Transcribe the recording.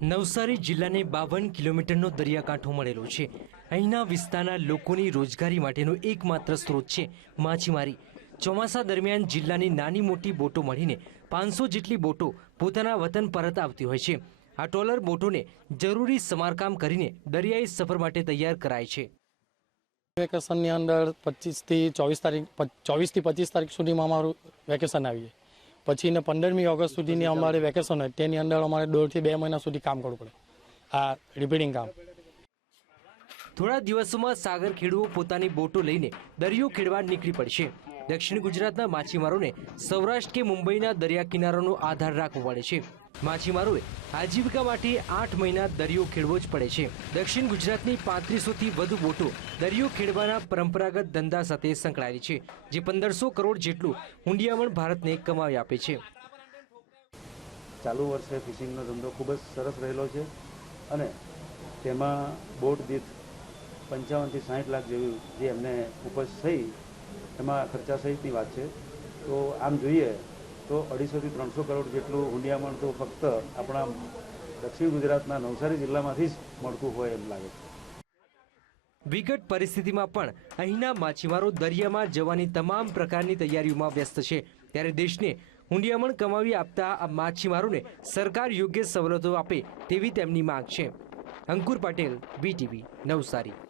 નવસારી જિલ્લાને બાવન કિલોમીટરનો દરિયાકાંઠો મળેલો છે. અહીંના વિસ્તારના લોકોની રોજગારી માટેનો એકમાત્ર સ્ત્રોત છે માછીમારી. ચોમાસા દરમિયાન જિલ્લાની નાની મોટી બોટો મળીને પાંચસો જેટલી બોટો પોતાના વતન પરત આવતી હોય છે. આ ટોલર બોટોને જરૂરી સમારકામ કરીને દરિયાઈ સફર માટે તૈયાર કરાય છે. વેકેશનની અંદર પચીસથી ચોવીસ તારીખ, ચોવીસથી પચીસ તારીખ સુધીમાં અમારું વેકેશન આવીએ. પછી ને પંદરમી ઓગસ્ટ સુધીની અમારે વેકેશન હોય તેની અંદર અમારે દોઢથી બે મહિના સુધી કામ કરવું પડે. આ રિપેરિંગ કામ. થોડા દિવસોમાં સાગર ખેડૂઓ પોતાની બોટો લઈને દરિયો ખેડવા નીકળી પડશે. દક્ષિણ ગુજરાતના માછીમારોને સૌરાષ્ટ્ર કે મુંબઈના દરિયા કિનારાનો આધાર રાખવો પડે છે. માછીમારોએ આજીવિકા માટે આઠ મહિના દરિયો ખેડવો જ પડે છે. દક્ષિણ ગુજરાતની પાંત્રીસોથી વધુ બોટો દરિયો ખેડવાના પરંપરાગત ધંધા સાથે સંકળાયેલી છે, જે પંદરસો કરોડ જેટલું હુંડિયામણ ભારતને કમાવી આપે છે. ચાલુ વર્ષે ફિશિંગનો ધંધો ખૂબ જ સરસ રહેલો છે અને તેમાં બોટ દીઠ પંચાવનથી સાઠ લાખ જેવી જે એમને ઉપજ થઈ, એમાં ખર્ચા સહિતની વાત છે. તો આમ જોઈએ તો અઢીસોથી ત્રણસો કરોડ જેટલું હુંડિયામણ તો ફક્ત આપણા દક્ષિણ ગુજરાતના નવસારી જિલ્લામાંથી જ મળતું હોય એમ લાગે છે. વિકટ પરિસ્થિતિમાં પણ અહીંના માછીમારો દરિયામાં જવાની તમામ પ્રકારની તૈયારીઓમાં વ્યસ્ત છે. ત્યારે દેશને હુંડિયામણ કમાવી આપતા આ માછીમારોને સરકાર યોગ્ય સવલતો આપે તેવી તેમની માંગ છે. અંકુર પટેલ બીટીવી નવસારી.